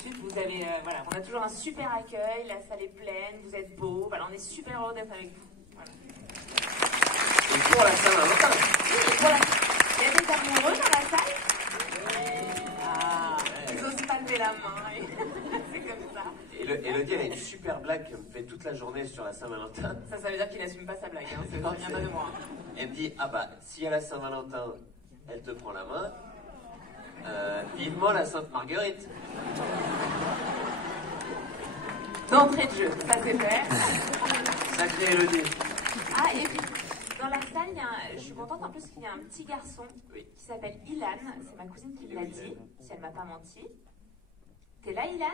suite. Vous avez, voilà, on a toujours un super accueil, la salle est pleine, vous êtes beaux. Voilà, on est super heureux d'être avec vous. Voilà. Et pour la Saint-Valentin. Oui, pour la... Il y a des amoureux dans la salle? Ah, ils osent pas lever la main. C'est comme ça. Et Elodie, elle a une super blague qu'elle me fait toute la journée sur la Saint-Valentin. Ça veut dire qu'il assume pas sa blague, hein. Ça vient pas de moi. Elle me dit, ah bah, si à la Saint-Valentin, elle te prend la main, vivement la Sainte Marguerite. D'entrée de jeu, ça c'est fait. Sacré Elodie. Ah, et puis, dans la salle, je suis contente en plus qu'il y a un petit garçon qui s'appelle Ilan. C'est ma cousine qui l'a dit, si elle m'a pas menti. T'es là, Ilan?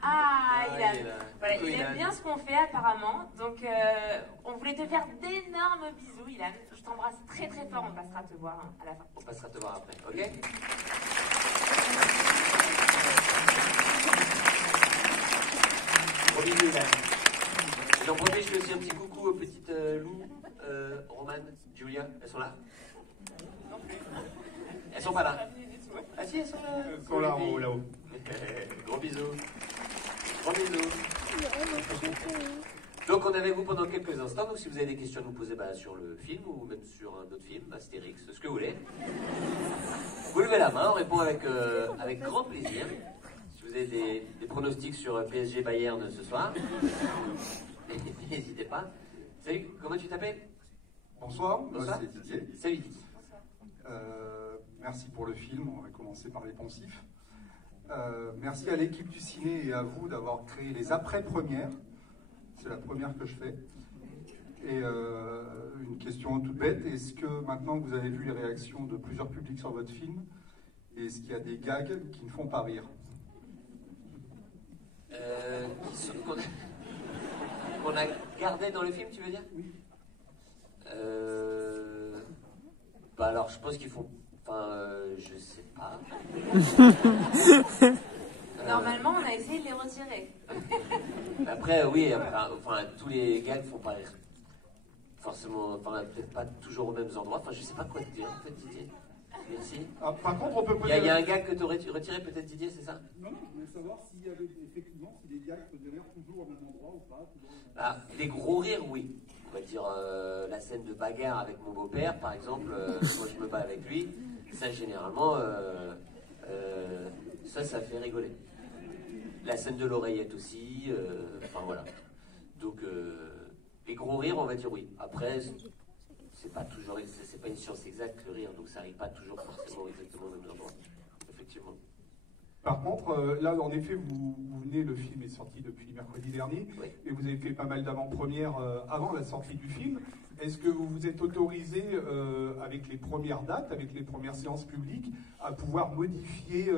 Ah, Ilan. Voilà, il aime bien ce qu'on fait apparemment. Donc, on voulait te faire d'énormes bisous, Ilan. Je t'embrasse très très fort. On passera te voir à la fin. On passera te voir après, ok? Gros bisous, Ilan. J'en profite, je fais aussi un petit coucou aux petites Lou, Romane, Julia. Elles sont là? Non plus. Elles sont pas là? Ah si, elles sont là. Elles sont là, en haut, là-haut. Gros bisous. Gros bisous. Donc on est avec vous pendant quelques instants. Donc si vous avez des questions à nous poser sur le film ou même sur un autre film, Astérix, ce que vous voulez, vous levez la main, on répond avec grand plaisir. Si vous avez des pronostics sur PSG Bayern ce soir, n'hésitez pas. Salut, comment tu t'appelles? Bonsoir, Bonsoir. c'est Didier. Salut Didier. Merci pour le film, on va commencer par les poncifs. Merci à l'équipe du ciné et à vous d'avoir créé les après-premières. C'est la première que je fais. Et une question toute bête, est-ce que maintenant que vous avez vu les réactions de plusieurs publics sur votre film, est-ce qu'il y a des gags qui ne font pas rire? Qu'on a gardé dans le film, tu veux dire? Oui. Bah alors, je pense qu'il faut... Enfin, je sais pas. Normalement, on a essayé de les retirer. Après, oui, enfin, tous les gags font pas rire. Forcément, enfin, peut-être pas toujours aux mêmes endroits. Enfin, je sais pas quoi te dire, en fait, Didier. Merci. Ah, par contre, on peut poser... Il y a un gag que tu aurais retiré, peut-être, Didier, c'est ça? Non, je voulais savoir s'il y avait effectivement si les gags faisaient rire toujours au même endroit ou pas. Ah, les gros rires, oui. On va dire la scène de bagarre avec mon beau-père, par exemple, moi je me bats avec lui. Ça, généralement, ça fait rigoler. La scène de l'oreillette aussi, enfin voilà. Donc, les gros rires, on va dire oui. Après, c'est pas toujours, c'est pas une science exacte le rire, donc ça arrive pas toujours forcément exactement au même endroit. Effectivement. Par contre, là, en effet, vous venez, le film est sorti depuis mercredi dernier, Oui. et vous avez fait pas mal d'avant-premières avant la sortie du film. Est-ce que vous vous êtes autorisé, avec les premières dates, avec les premières séances publiques, à pouvoir modifier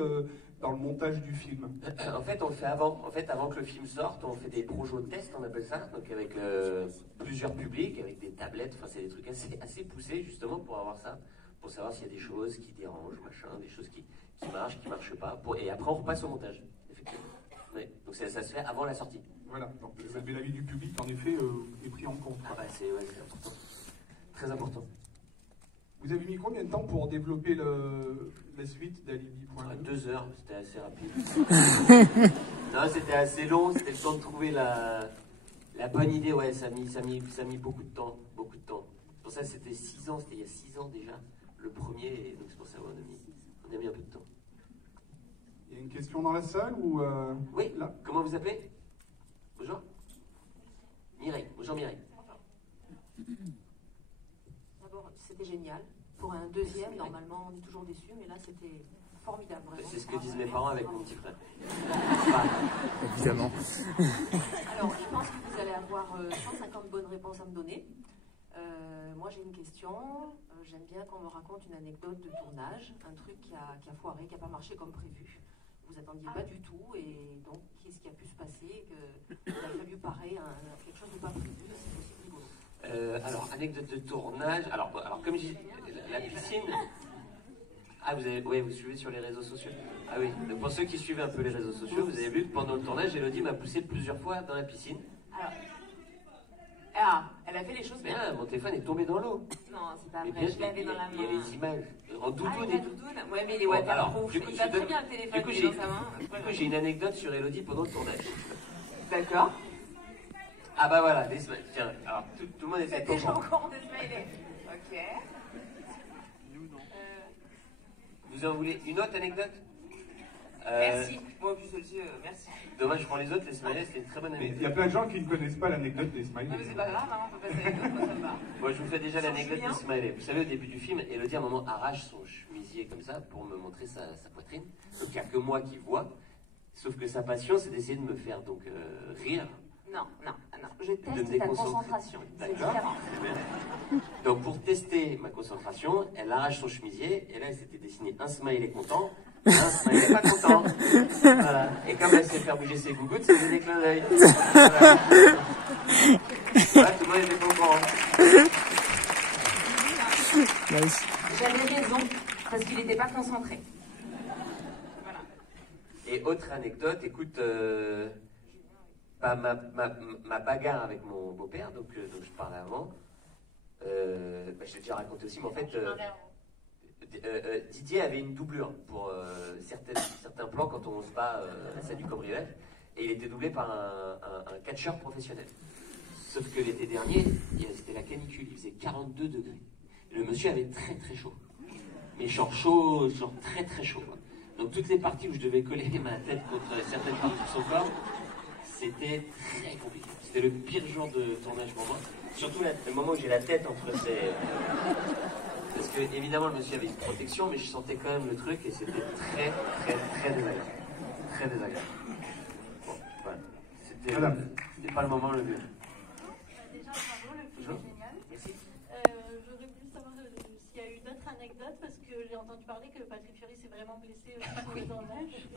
dans le montage du film? En fait, on le fait avant. En fait, avant que le film sorte, on fait des projets tests, on appelle ça, donc avec plusieurs publics, avec des tablettes. Enfin, c'est des trucs assez poussés justement pour avoir ça, pour savoir s'il y a des choses qui dérangent, machin, des choses qui marchent pas. Et après, on repasse au montage, effectivement. Oui. Donc ça se fait avant la sortie. Voilà, donc l'avis du public, en effet, est pris en compte. Ah bah c'est important. Très important. Vous avez mis combien de temps pour développer la suite d'Alibi.com? 2 heures, c'était assez rapide. Non, c'était assez long, c'était le temps de trouver la bonne idée. Ouais, ça a mis beaucoup de temps, beaucoup de temps. Pour ça, c'était 6 ans, c'était il y a 6 ans déjà, le premier, et donc c'est pour ça qu'on a mis un peu de temps. Il y a une question dans la salle ou Oui, là? Comment vous appelez? Bonjour. Mireille, bonjour Mireille. D'abord, c'était génial. Pour un deuxième, normalement, on est toujours déçu, mais là, c'était formidable. Vraiment. C'est ce que disent mes parents avec mon petit frère. Évidemment. Alors, je pense que vous allez avoir 150 bonnes réponses à me donner. Moi, j'ai une question. J'aime bien qu'on me raconte une anecdote de tournage, un truc qui a foiré, qui n'a pas marché comme prévu. Vous attendiez pas du tout, et donc, qu'est-ce qui a pu se passer, qu'il a fallu parer quelque chose de pas prévu, c'est aussi rigolo. Alors, anecdote de tournage. Alors comme j'ai la piscine. Ah, vous suivez sur les réseaux sociaux. Ah oui, donc pour ceux qui suivent un peu les réseaux sociaux, vous avez vu que pendant le tournage, Elodie m'a poussé plusieurs fois dans la piscine. Alors, Elle a fait les choses bien. Bien, mon téléphone est tombé dans l'eau. Non, c'est pas Mais vrai, bien, je l'avais dans la main. il y a les images. En Ah, doudoune il a et tout. doudoune. Ouais, mais il est Bon, alors, waterproof. du coup, Il va je très donne- bien le téléphone du coup, qui est dans sa main. Du coup, j'ai une anecdote sur Elodie pendant le tournage. D'accord. Ah bah voilà, des smileys. Tiens, alors tout le monde essaie de C'était comprendre. encore des smileys. Ok. Vous en voulez une autre anecdote Merci. Moi, puis celle-ci, merci. Dommage, je prends les autres, les smileys, c'était une très bonne Mais il y anecdote. a plein de gens qui ne connaissent pas l'anecdote des smileys. Non, mais c'est pas grave, hein, on peut passer à l'autre, moi ça me va. Moi, je vous fais déjà l'anecdote Julien des smileys. Vous savez, au début du film, Elodie, à un moment, arrache son chemisier comme ça pour me montrer sa poitrine. Donc, il n'y a que moi qui vois. Sauf que sa passion, c'est d'essayer de me faire donc rire. Non, non, non. Je de me teste ta déconcentrer. concentration. C'est D'accord. différent. Donc pour tester ma concentration, elle arrache son chemisier et là elle s'était dessiné un smiley content, un smiley pas content. Voilà. Et comme elle sait faire bouger ses gougouttes, ça faisait des clins d'œil. Voilà. Voilà, tout le monde était pas au courant. J'avais raison, parce qu'il n'était pas concentré. Voilà. Et autre anecdote, écoute, ma bagarre avec mon beau-père, donc je parlais avant, je l'ai déjà raconté aussi, mais en fait, Didier avait une doublure pour certains plans quand on se bat à la scène du cambriolage, et il était doublé par un catcheur professionnel. Sauf que l'été dernier, c'était la canicule, il faisait 42 degrés. Et le monsieur avait très très chaud. Mais genre chaud, genre très très chaud. Quoi. Donc toutes les parties où je devais coller ma tête contre certaines parties de son corps, c'était très compliqué. C'était le pire jour de tournage pour moi. Surtout le moment où j'ai la tête entre ses... Parce que évidemment le monsieur avait une protection, mais je sentais quand même le truc et c'était très très très désagréable. Très désagréable. Bon, voilà. C'était pas le moment le mieux. Déjà, bravo, le film est génial. Merci. J'aurais voulu savoir s'il y a eu d'autres anecdotes, parce que j'ai entendu parler que Patrick Fiori s'est vraiment blessé aussi sur le tournage.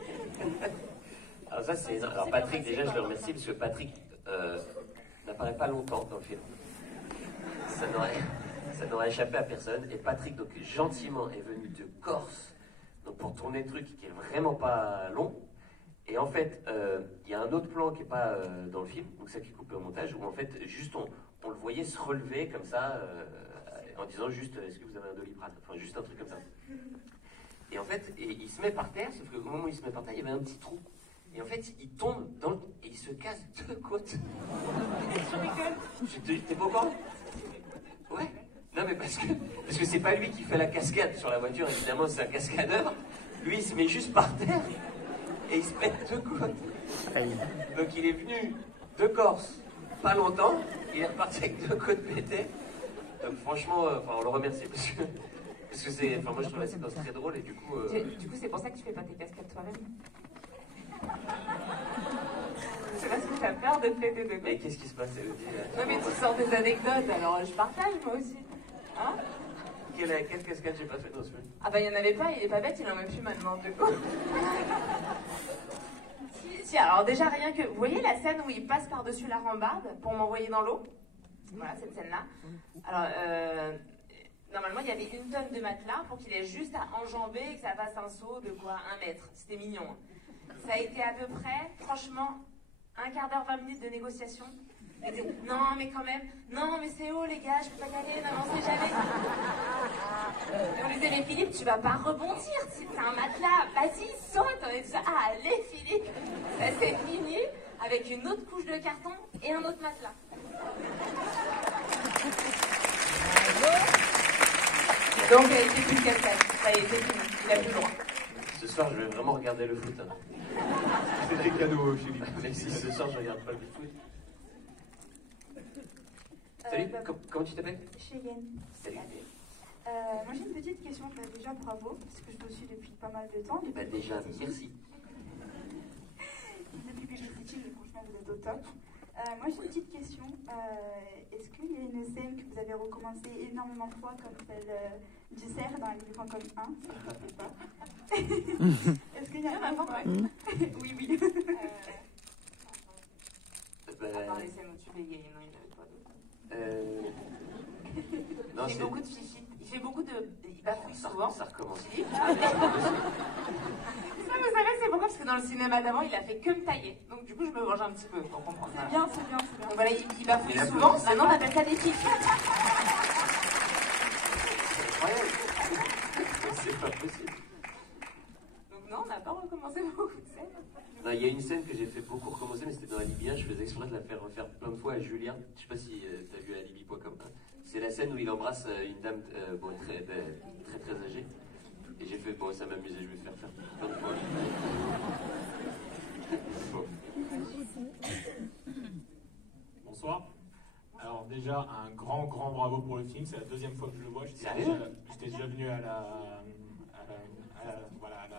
Alors ça c'est... Alors Patrick, déjà je le remercie parce que Patrick n'apparaît pas longtemps dans le film. Ça n'aurait échappé à personne. Et Patrick, donc gentiment, est venu de Corse donc, pour tourner le truc qui est vraiment pas long. Et en fait, il y a un autre plan qui n'est pas dans le film, donc ça qui est coupé au montage, où en fait, juste on le voyait se relever comme ça, en disant juste, est-ce que vous avez un Doliprane? Enfin, juste un truc comme ça. Et en fait, il se met par terre, sauf qu'au moment où il se met par terre, il y avait un petit trou. Et en fait, il tombe et il se casse 2 côtes. T'es pas au courant? Ouais. Non, mais parce que c'est pas lui qui fait la cascade sur la voiture, évidemment, c'est un cascadeur. Lui, il se met juste par terre et il se pète 2 côtes. Donc, il est venu de Corse, pas longtemps, il est reparti avec 2 côtes pétées. Donc, franchement, on le remercie parce que c'est. Enfin, moi, je trouve la séquence très drôle et du coup. Du coup, c'est pour ça que tu fais pas tes cascades toi-même. C'est parce que t'as peur de te péter de Mais côté. qu'est-ce qui se passe, Elodie? Non, mais tu sors des anecdotes, alors je partage moi aussi. Hein? Quelle cascade j'ai pas fait dans ce film? Ah bah il y en avait pas, il est pas bête, il en met plus maintenant du coup. Si, alors déjà rien que... Vous voyez la scène où il passe par-dessus la rambarde pour m'envoyer dans l'eau? Voilà cette scène-là. Alors, normalement il y avait 1 tonne de matelas pour qu'il ait juste à enjamber et que ça fasse un saut de quoi 1 mètre. C'était mignon. Ça a été à peu près, franchement, 1 quart d'heure, 20 minutes de négociation. Il était, non mais quand même, non mais c'est haut les gars, je peux pas y aller, non on sait jamais. Et on lui disait, mais Philippe, tu vas pas rebondir, c'est un matelas, vas-y, saute. On est dit, ah allez Philippe. Ça s'est fini avec une autre couche de carton et un autre matelas. Donc il a été plus de cascade, ça a été fini, il a plus le droit. Ce soir, je vais vraiment regarder le foot. Hein. C'est des cadeaux, Philippe. Mais si ce soir, je regarde pas le foot. Salut, comment tu t'appelles? Cheyenne. Salut. Moi j'ai une petite question. Déjà bravo, parce que je te suis depuis pas mal de temps. Bah déjà, merci. Depuis que je suis petite, franchement vous êtes au top. Moi j'ai une petite question. Est-ce qu'il y a une scène que vous avez recommencé énormément de fois comme celle du cerf dans l'éléphant comme 1? Je ne sais pas. Est-ce qu'il y a un enfant? Oui, oui. À part les scènes où tu bégayes, non, il n'y avait pas d'autre. Non, Il fait beaucoup de fifi. Il fait beaucoup de... Il bafouille souvent. Ça recommence. Philippe. Ça, vous savez, c'est pourquoi? Parce que que dans le cinéma d'avant, il a fait que me tailler. Donc du coup, je me venge un petit peu pour comprendre. C'est bien, c'est bien, c'est bien. Donc voilà, il bafouille souvent. Maintenant, on appelle ça des kicks. Incroyable. C'est pas possible. Donc non, on n'a pas recommencé beaucoup de scènes. Non, il y a une scène que j'ai fait beaucoup recommencer, mais c'était dans Alibi 1. Je faisais exprès de la faire refaire plein de fois à Julien. Je sais pas si tu as vu Alibi.com. C'est la scène où il embrasse une dame bon, très âgée. Et j'ai fait, bon, ça m'amusait, je vais faire plein de fois. Bon. Bonsoir. Alors déjà, un grand bravo pour le film. C'est la deuxième fois que je le vois. J'étais déjà venu à la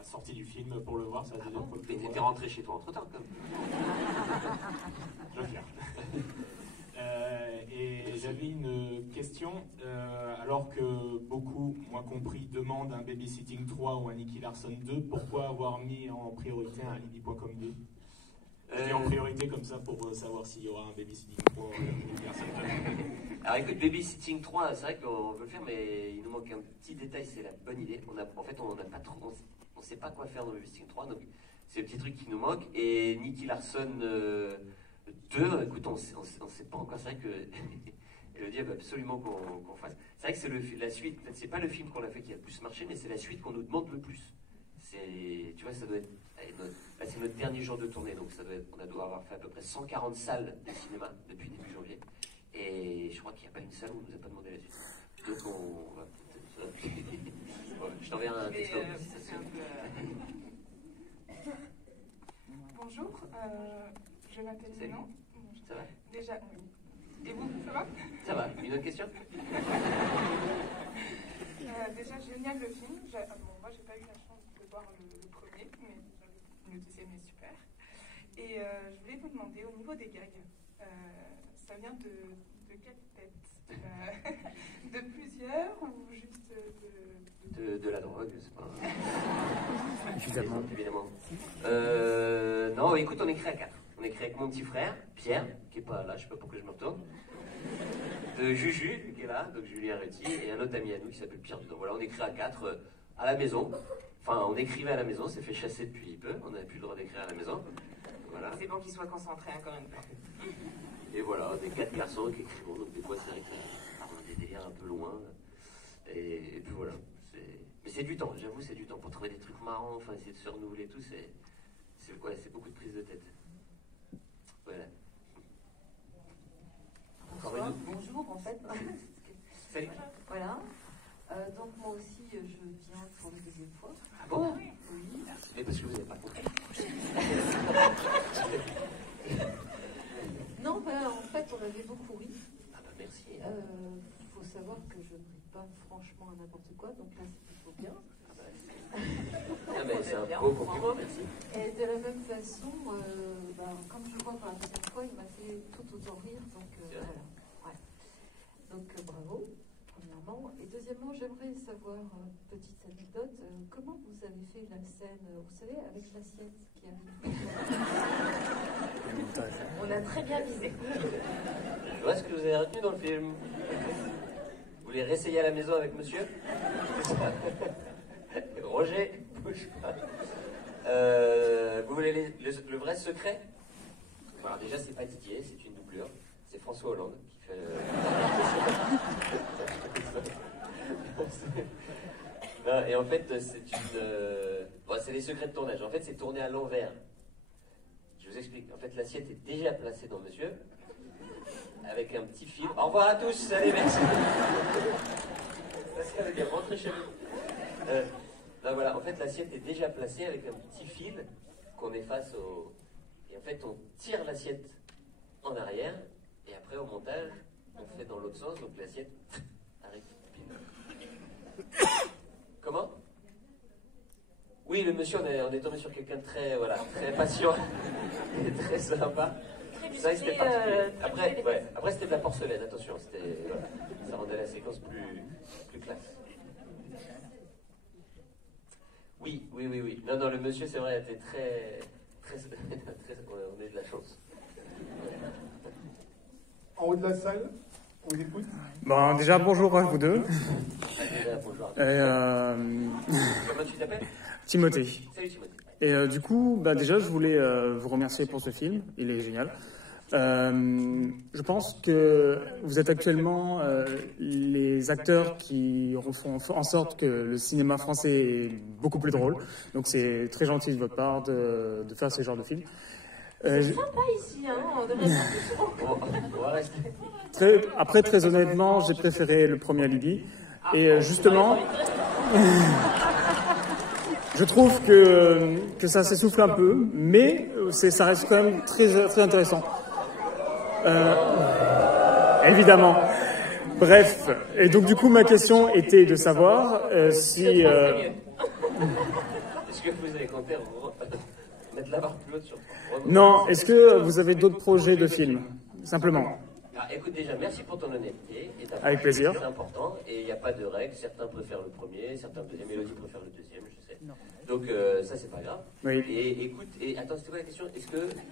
sortie du film pour le voir. C'est la deuxième fois que je le vois. T'étais rentré chez toi entre-temps, quand même. Je vais faire. Et j'avais une question. Alors que beaucoup, moi compris, demandent un Babysitting 3 ou un Nicky Larson 2, pourquoi avoir mis en priorité un Alibi.com 2 ? Je dis en priorité comme ça pour savoir s'il y aura un Babysitting 3 ou un Nicky Larson 2. Alors écoute, Babysitting 3, c'est vrai qu'on veut le faire, mais il nous manque un petit détail, c'est la bonne idée. En fait, on n'a pas trop, on sait pas quoi faire dans Babysitting 3, donc c'est le petit truc qui nous manque. Et Nicky Larson 2, écoute, on sait pas encore. C'est vrai que Elodie veut absolument qu'on fasse. C'est vrai que c'est la suite. C'est pas le film qu'on a fait qui a le plus marché, mais c'est la suite qu'on nous demande le plus. Tu vois, ça doit être. Là, c'est notre dernier jour de tournée, donc on doit avoir fait à peu près 140 salles de cinéma depuis début janvier. Et je crois qu'il n'y a pas une salle où on ne nous a pas demandé la suite. Donc on va peut-être. Je t'enverrai un texto. Bonjour, je m'appelle Lénon. Ça va? Déjà, oui. Et vous, ça va? Ça va. Une autre question? Déjà, génial le film. Moi, j'ai pas eu la chance de voir le premier, mais le deuxième est super. Et je voulais vous demander, au niveau des gags, ça vient de quelle tête? De plusieurs ou juste de la drogue, c'est pas. Évidemment. Évidemment. Non, écoute, on écrit à 4. On écrit avec mon petit frère, Pierre, qui est pas là, je sais pas pourquoi je me retourne. De Juju, qui est là, donc Julien Réti, et un autre ami à nous qui s'appelle Pierre Dudon. Voilà, on écrit à 4 à la maison. Enfin, on écrivait à la maison, c'est fait chasser depuis peu, on n'avait plus le droit d'écrire à la maison. Voilà. C'est bon qu'il soit concentré encore une fois. Et voilà, on est 4 garçons qui écrivent, donc des fois c'est vrai que ça part dans des délires un peu loin. Et puis voilà. Mais c'est du temps, j'avoue, c'est du temps. Pour trouver des trucs marrants, enfin essayer de se renouveler et tout, c'est beaucoup de prise de tête. Voilà. Bonjour, en fait. Salut. Voilà. Donc moi aussi, je viens pour la deuxième fois. Ah bon? Oui. Mais parce que vous n'avez pas compris. Non, ben, en fait, on avait beaucoup ri. Ah bah merci. Faut savoir que je ne ris pas franchement à n'importe quoi, donc là c'est plutôt bien. Ah mais c'est un beau compliment, merci. Et de la même façon, comme je vois pour la deuxième fois, il m'a fait tout autant rire, donc voilà. Ouais. Donc bravo, premièrement. Et deuxièmement, j'aimerais savoir, petite anecdote, comment vous avez fait la scène, vous savez, avec l'assiette qui arrive. On a très bien visé. Je vois ce que vous avez retenu dans le film. Vous voulez réessayer à la maison avec monsieur? Roger, bouge pas. Vous voulez le vrai secret? Alors déjà, c'est pas Didier, c'est une doublure. C'est François Hollande qui fait... Non, et en fait, c'est c'est les secrets de tournage. En fait, c'est tourné à l'envers. Je vous explique. En fait, l'assiette est déjà placée dans monsieur, avec un petit fil. Au revoir à tous, allez, merci. Ça veut dire rentrer chez vous. Ben voilà, en fait, l'assiette est déjà placée avec un petit fil qu'on efface au... Et en fait, on tire l'assiette en arrière, et après, au montage, on fait dans l'autre sens, donc l'assiette arrive pile. Comment? Oui, le monsieur, on est tombé sur quelqu'un de très, très patient et très sympa. Ça, c'était particulier. Après, c'était de la porcelaine, attention, ça rendait la séquence plus classe. Oui. Non, le monsieur, c'est vrai, était très on a eu de la chance. En haut de la salle, on vous écoute. Bon, déjà, bonjour à vous deux. Bonjour. Comment tu t'appelles? Timothée. Salut Timothée. Et du coup, bah, déjà, je voulais vous remercier pour ce film. Il est génial. Je pense que vous êtes actuellement les acteurs qui font en sorte que le cinéma français est beaucoup plus drôle. Donc c'est très gentil de votre part de faire ce genre de film. C'est sympa ici, hein, on devrait être plus souvent. Après, très honnêtement, j'ai préféré le premier Alibi. Et justement, je trouve que ça s'essouffle un peu, mais ça reste quand même très, très intéressant. Évidemment. Bref. Et donc, du coup, ma question était de savoir si... Est-ce que vous avez compté mettre la barre plus haute sur... Non, est-ce que vous avez d'autres projets de films? Simplement. Ah, écoute, déjà, merci pour ton honnêteté. Et avec plaisir. C'est important, et il n'y a pas de règle. Certains préfèrent le premier, certains le deuxième. Mélodie préfère le deuxième, je sais. Donc, ça, c'est pas grave. Oui. Et écoute, attends, c'était quoi la question?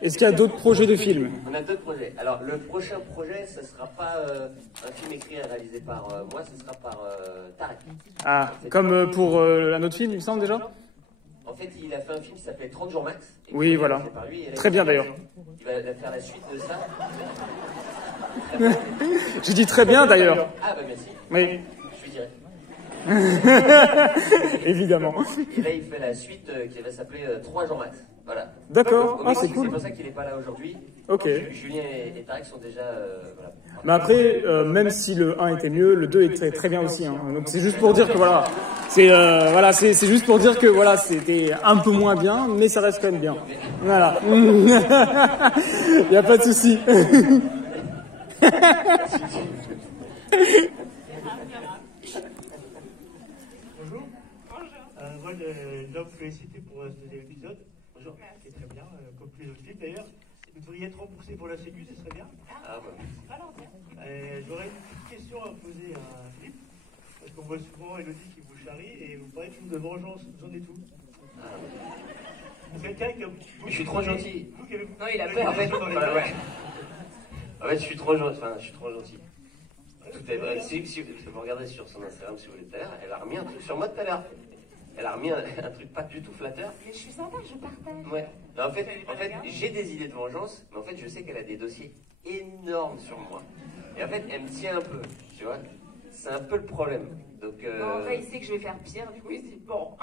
Est-ce qu'il y a d'autres projets de films? On a d'autres projets. Alors, le prochain projet, ce ne sera pas un film écrit et réalisé par moi, ce sera par Tarek. Ah, comme pour un autre film, il me semble déjà? En fait, il a fait un film qui s'appelait 30 jours max. Oui, voilà. Très bien d'ailleurs. Il va faire la suite de ça. Je dis très bien d'ailleurs. Ah bah merci. Oui. Je lui dirai. Évidemment. Et là, il fait la suite qui va s'appeler 3 jours max. Voilà. D'accord. Ah, c'est cool. C'est pour ça qu'il n'est pas là aujourd'hui. Ok. Julien et Tarek sont déjà... voilà. Mais après, même si le 1 était mieux, le 2 est très, très bien aussi. Hein. Donc c'est juste pour dire que voilà... C'est juste pour dire que voilà, c'était un peu moins bien, mais ça reste quand même bien. Voilà. Il n'y a pas de souci. Bonjour. Moi, je dois vous féliciter pour ce deuxième épisode. Bonjour. C'est très bien, comme tous les autres films d'ailleurs. Vous devriez être remboursé pour la Sécu, ce serait bien. Ah bah. J'aurais une petite question à poser à Philippe. Parce qu'on voit souvent Elodie qui vous charrie et vous parlez de film de vengeance, vous en êtes où? Quelqu'un comme... Je suis trop gentil. Non, il a peur. En fait, je suis trop gentil. Enfin, je suis trop gentil. Tout est vrai. Si vous regardez sur son Instagram, si vous voulez, tout à l'heure, elle a remis un truc sur moi tout à l'heure. Elle a remis un truc pas du tout flatteur. Mais je suis sympa, je partage. Ouais. Non, en fait j'ai des idées de vengeance, mais en fait, je sais qu'elle a des dossiers énormes sur moi. Et en fait, elle me tient un peu, tu vois. C'est un peu le problème. Donc, bon, en fait, il sait que je vais faire pire, du coup, il se dit bon,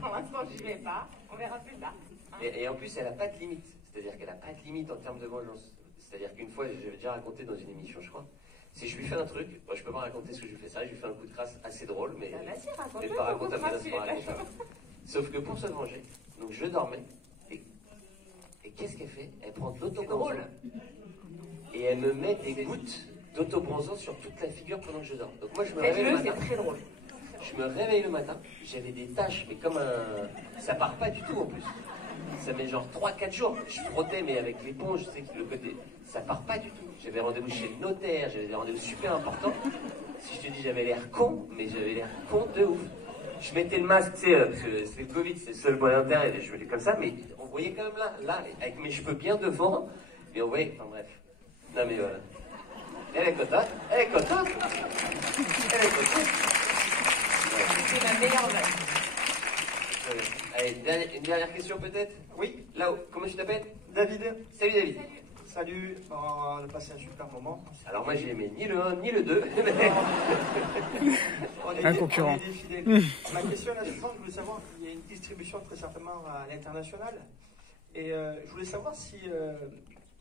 pour l'instant, j'y vais pas, on verra plus tard. Hein. Et en plus, elle n'a pas de limite. C'est-à-dire qu'elle n'a pas de limite en termes de vengeance. C'est-à-dire qu'une fois, j'avais déjà raconté dans une émission, je crois, si je lui fais un truc, moi, je peux pas raconter ce que je lui fais ça, je lui fais un coup de crasse assez drôle, mais vas-y, pas raconter Sauf que pour se venger, donc je dormais, et qu'est-ce qu'elle fait? Elle prend de l'autobronzant et elle me met des gouttes d'autobronzant sur toute la figure pendant que je dors. Donc moi, je me réveille le matin. C'est très drôle. Je me réveille le matin, j'avais des taches, mais comme un... Ça part pas du tout en plus. Ça met genre 3-4 jours. Je frottais, mais avec l'éponge, je sais que le côté... Ça part pas du tout. J'avais rendez-vous chez le notaire, j'avais des rendez-vous super importants. Si je te dis, j'avais l'air con, mais j'avais l'air con de ouf. Je mettais le masque, tu sais, parce que c'est le Covid, c'est le seul bon intérêt, je mettais comme ça, mais on voyait quand même là, avec mes cheveux bien devant, mais on voyait, enfin bref. Non mais voilà. Elle est contente, elle est contente. Elle est contente. C'est ma meilleure blague. Allez, une dernière question peut-être? Oui. Là-haut, comment tu t'appelles? David. Salut David. Salut, on a passé un super moment. Alors moi j'ai aimé ni le 1 ni le 2. Un concurrent. Ma question est la suivante, je voulais savoir, il y a une distribution très certainement à l'international. Et je voulais savoir si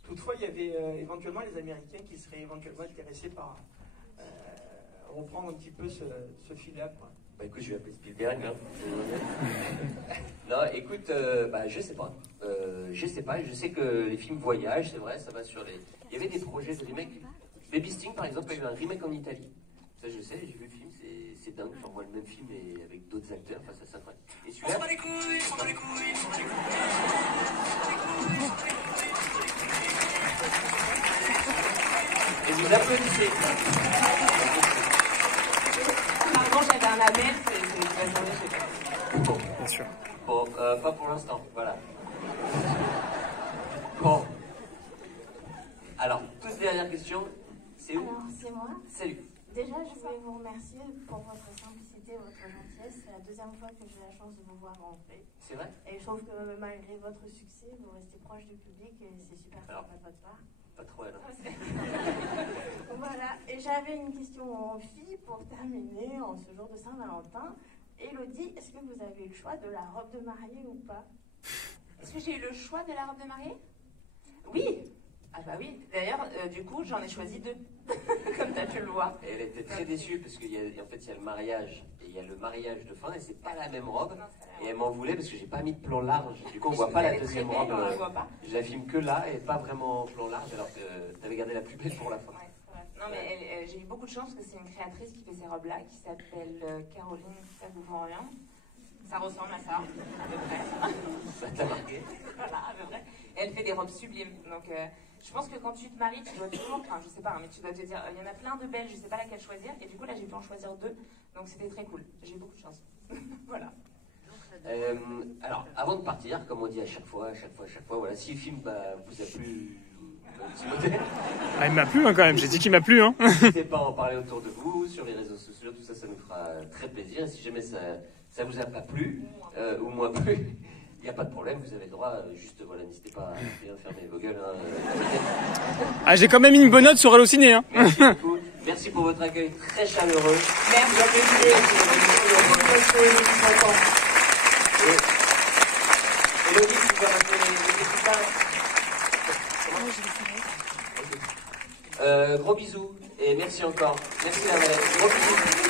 toutefois il y avait éventuellement les Américains qui seraient éventuellement intéressés par reprendre un petit peu ce fil-là. Bah écoute, je vais appeler Spielberg. Hein. Non, écoute, je sais pas. Je sais pas. Je sais que les films voyagent, c'est vrai, ça va sur les... Il y avait des projets de remake. Baby Sting, par exemple, a eu un remake en Italie. Ça, je sais, j'ai vu le film, c'est dingue. Enfin, moi, le même film, mais avec d'autres acteurs, enfin, ça, c'est incroyable. Et celui-là... Et vous applaudissez. Pardon, j'avais un label, c'est la journée, je sais pas. Bon, bien sûr. Bon, pas pour l'instant, voilà. Bon. Alors, toute dernière question, c'est où? Alors, c'est moi. Salut. Déjà, je voulais vous remercier pour votre simplicité générosité, votre gentillesse. C'est la deuxième fois que j'ai la chance de vous voir en vrai. C'est vrai? Et je trouve que malgré votre succès, vous restez proche du public et c'est super sympa de votre part. Pas trop, alors. Voilà, et j'avais une question en fille pour terminer en ce jour de Saint-Valentin. Élodie, est-ce que vous avez eu le choix de la robe de mariée ou pas? Est-ce que j'ai eu le choix de la robe de mariée? Oui. Ah bah oui. D'ailleurs, du coup, j'en ai choisi 2, comme tu as pu le voir. Et elle était très déçue parce qu'en fait, il y a le mariage et il y a le mariage de fin et c'est pas la même robe. Et elle m'en voulait parce que j'ai pas mis de plan large. Du coup, on voit pas la deuxième robe. On la voit pas. Je la filme que là et pas vraiment en plan large alors que t'avais gardé la plus belle pour la fin. Non, mais j'ai eu beaucoup de chance parce que c'est une créatrice qui fait ces robes-là, qui s'appelle Caroline, ça vous vend rien. Ça ressemble à ça, à peu près. Ça t'a marqué? Voilà, à peu près. Et elle fait des robes sublimes. Donc, je pense que quand tu te maries, tu dois toujours, enfin, je sais pas, mais tu dois te dire, il y en a plein de belles, je sais pas laquelle choisir. Et du coup, là, j'ai pu en choisir 2. Donc, c'était très cool. J'ai eu beaucoup de chance. Voilà. Alors, avant de partir, comme on dit à chaque fois, voilà, si le film vous a plu, Ah, il m'a plu hein, quand même, j'ai dit qu'il m'a plu. Hein. N'hésitez pas à en parler autour de vous, sur les réseaux sociaux, tout ça, ça nous fera très plaisir. Et si jamais ça vous a pas plu, ou moins plu, il n'y a pas de problème, vous avez le droit, juste voilà, n'hésitez pas à bien fermer vos gueules. Hein. Ah, j'ai quand même mis une bonne note sur Allociné. Hein. Merci beaucoup, merci pour votre accueil très chaleureux. Merci. Élodie, tu peux rappeler les résultats? Gros bisous et merci encore. Merci à vous. Gros bisous.